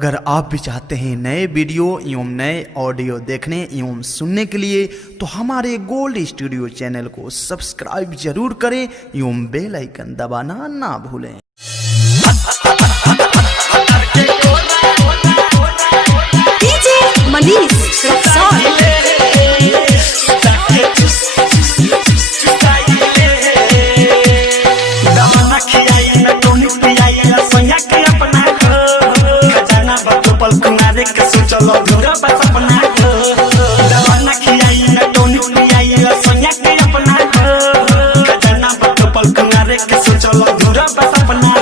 अगर आप भी चाहते हैं नए वीडियो एवं नए ऑडियो देखने एवं सुनने के लिए तो हमारे गोल्ड स्टूडियो चैनल को सब्सक्राइब जरूर करें एवं बेल आइकन दबाना ना भूलें। चलो धुरा बस अपना दवाना खियाई न टोनी पियाई सोनिया के अपना खजाना बटोपल कुंगारे के सो चलो धुरा बस अपना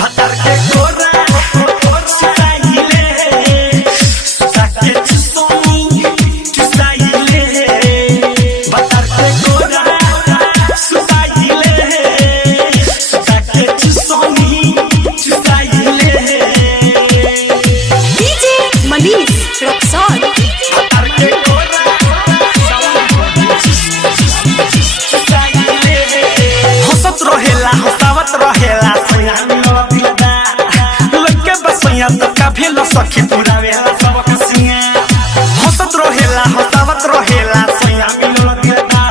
भतर के कोरा सुताइले सुताके चुसोनी चुसाइले भतर के कोरा सुताइले सुताके चुसोनी चुसाइले डीजे मनीष हंसत रहेला हंसावत रहेला सैया मिलो दिलदा लगे बसैया तो काफी लो सखी पूरा वेला सब कसिया हंसत रहेला हंसावत रहेला सैया मिलो दिलदा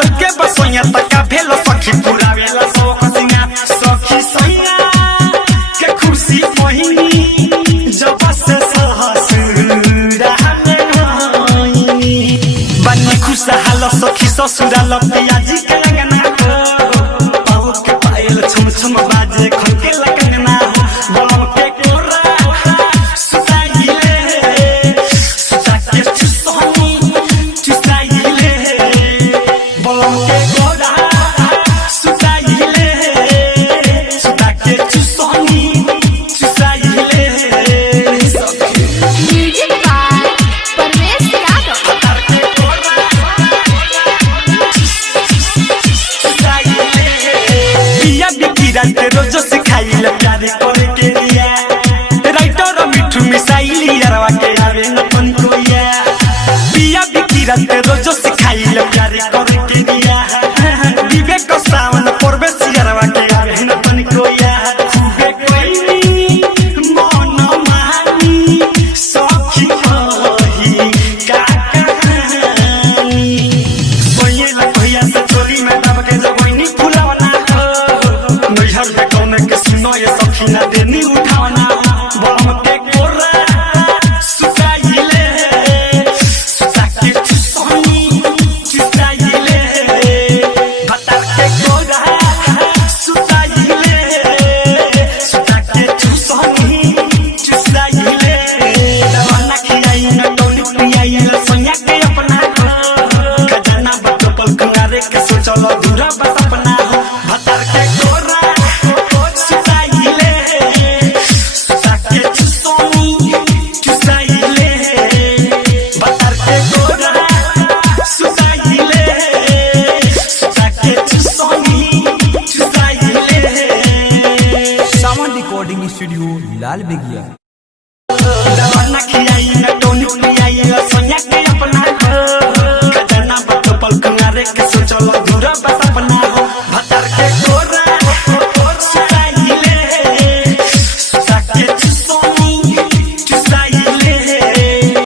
लगे बसैया तो काफी लो सखी पूरा वेला सब कसिया सखी सैया के खुशी पहिनी जब से खुशहाल सखी ससुराल पियाजी के लगना पाऊ के पायल छुम छुम बाजे खनके लगना बलम के कोरा सुताइले सुताके चुसोनी चुसाइले बलम के कोरा सुताइले सुताके चुसोनी चुसाइले म्यूजिक बाय परमेश यादव। रोज सिखाइल प्यारे करे के दिया राइटर मिठू मिसाइली यारवा के आवे न पन कोया पिया बिकिरत रोज सिखाइल प्यारे करे के दिया विवेक सावन परवेश यारवा के आवे न पन कोया खूबे कोई मन मानी सखी होई का कहानी सोये लखैया से चोरी में दब के जबोइनी फुलावना के सुनो ये सखी ना देनी उठावना बलम के कोरा सुताइले सुताके चुसोनी चुसाइले भतर के कोरा सुताइले सुताके चुसोनी चुसाइले दवाना खियाई न टोनी पियाई सोनिया के अपना खजाना बटोपल कुंगारे के सो चलो धुरा बस अपना भतर के कोरा रिकॉर्डिंग स्टूडियो लाल बेगिया दवाना खियाई न